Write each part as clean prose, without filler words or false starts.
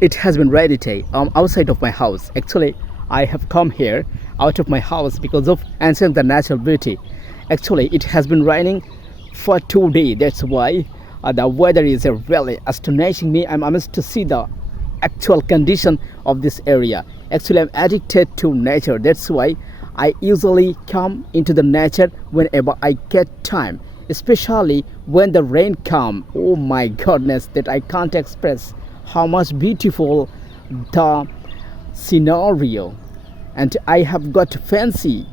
It has been rainy day. Outside of my house. Actually, I have come here out of my house because of enjoying the natural beauty. Actually, it has been raining for 2 days. That's why the weather is really astonishing me. I'm amazed to see the actual condition of this area. Actually, I'm addicted to nature. That's why I usually come into the nature whenever I get time, especially when the rain comes. Oh my goodness, that I can't express how much beautiful the scenario. And I have got fancy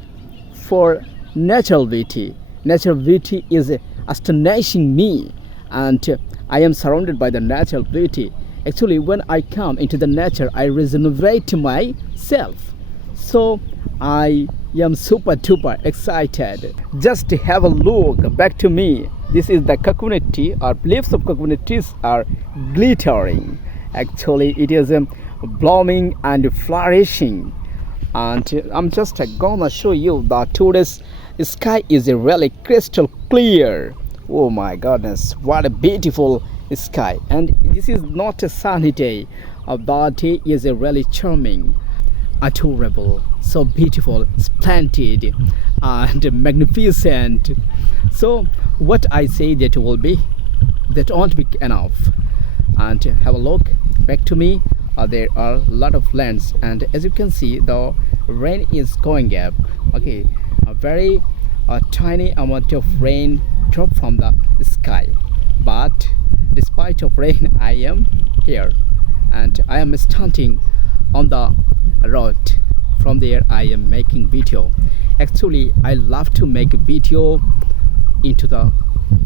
for natural beauty. Natural beauty is astonishing me, and I am surrounded by the natural beauty. Actually, when I come into the nature, I regenerate myself. So I am super duper excited. Just have a look back to me. This is the coconut tree. Our leaves of coconut trees are glittering. Actually, it is blooming and flourishing. And I'm just gonna show you that today's sky is really crystal clear. Oh my goodness, what a beautiful sky. And this is not a sunny day. That day is a really charming, adorable, so beautiful, splendid, and magnificent. So what I say that will be, that won't be enough. And have a look back to me. There are a lot of lands, and as you can see, the rain is going up. Okay, a very tiny amount of rain drop from the sky, but despite of rain, I am here, and I am standing on the road. From there I am making video. Actually, I love to make a video into the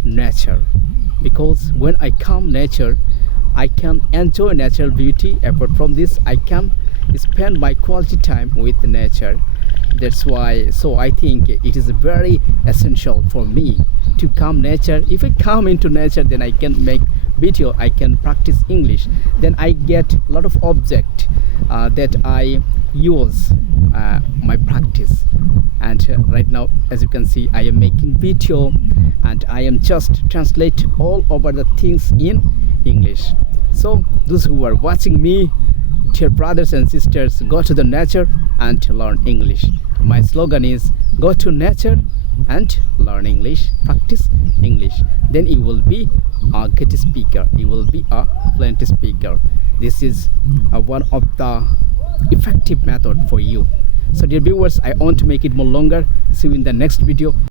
nature, because when I come nature, I can enjoy natural beauty. Apart from this, I can spend my quality time with nature. That's why, so I think it is very essential for me to come nature. If I come into nature, then I can make video, I can practice English, then I get a lot of object that I use my practice. And right now, as you can see, I am making video, and I am just translate all over the things in English. So those who are watching me, dear brothers and sisters, go to the nature and learn English. My slogan is go to nature and learn English, practice English. Then you will be a good speaker, you will be a fluent speaker. This is one of the effective method for you. So dear viewers, I want to make it more longer. See you in the next video.